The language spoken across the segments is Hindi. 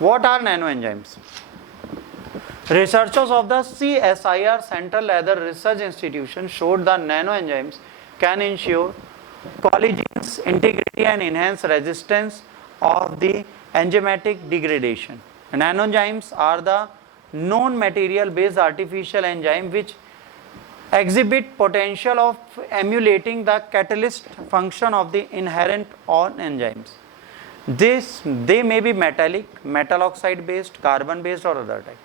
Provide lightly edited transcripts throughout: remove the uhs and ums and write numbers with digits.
What are nano enzymes? Researchers of the CSIR Central Leather Research Institution showed the nano enzymes can ensure collagen's integrity and enhance resistance of the enzymatic degradation. Nanoenzymes are the known material based artificial enzyme which exhibit potential of emulating the catalyst function of the inherent on enzymes. They may be metallic, metal oxide based, carbon based और अदर टाइप.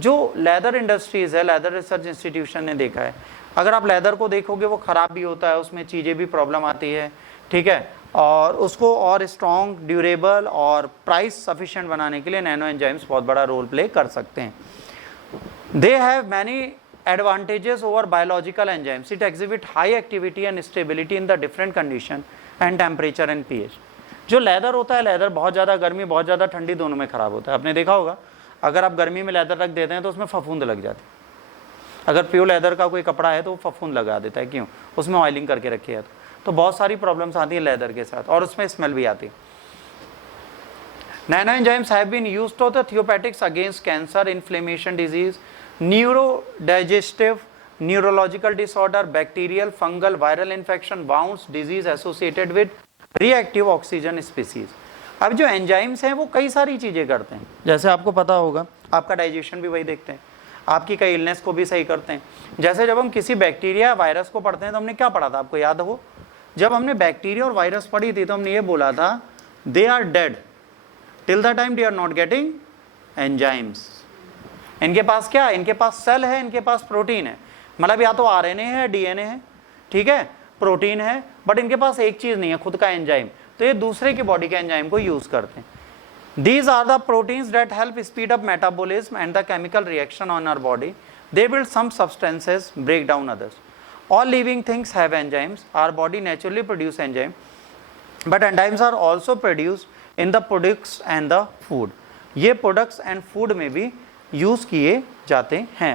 जो लेदर इंडस्ट्रीज है, लेदर रिसर्च इंस्टीट्यूशन ने देखा है, अगर आप लेदर को देखोगे वो ख़राब भी होता है, उसमें चीज़ें भी प्रॉब्लम आती है, ठीक है, और उसको और स्ट्रॉन्ग, ड्यूरेबल और प्राइस सफिशिएंट बनाने के लिए नैनो एंजाइम्स बहुत बड़ा रोल प्ले कर सकते हैं. They have many advantages over biological enzymes. It exhibit high activity and stability in the different condition and temperature and pH. जो लेदर होता है, लेदर बहुत ज़्यादा गर्मी, बहुत ज़्यादा ठंडी, दोनों में ख़राब होता है. आपने देखा होगा, अगर आप गर्मी में लेदर रख देते हैं तो उसमें फफूंद लग जाती है. अगर प्योर लेदर का कोई कपड़ा है तो वो फफूंद लगा देता है. क्यों? उसमें ऑयलिंग करके रखी है. तो बहुत सारी प्रॉब्लम्स आती है लेदर के साथ, और उसमें स्मेल भी आती है. Nano enzymes have been used to the therapeutics against cancer, inflammation disease, neuro digestive, neurological disorder, bacterial, fungal, viral infection, bounce disease associated with reactive oxygen species. अब जो एंजाइम्स हैं वो कई सारी चीज़ें करते हैं. जैसे आपको पता होगा, आपका डाइजेशन भी वही देखते हैं, आपकी कई इलनेस को भी सही करते हैं. जैसे जब हम किसी बैक्टीरिया या वायरस को पढ़ते हैं तो हमने क्या पढ़ा था, आपको याद हो? जब हमने बैक्टीरिया और वायरस पढ़ी थी तो हमने ये बोला था they are dead till the time they are not getting enzymes. इनके पास क्या है? इनके पास सेल है, इनके पास प्रोटीन है. मतलब या तो आरएनए है, डीएनए है, ठीक है, प्रोटीन है, बट इनके पास एक चीज़ नहीं है, खुद का एंजाइम. तो ये दूसरे की बॉडी के एंजाइम को यूज़ करते हैं. These are the proteins that help speed up metabolism and the chemical reaction on our body. They build some substances, break down others. All living things have enzymes. Our body naturally produce enzymes, but enzymes are also produced in the products and the food. ये products and food में भी यूज़ किए जाते हैं.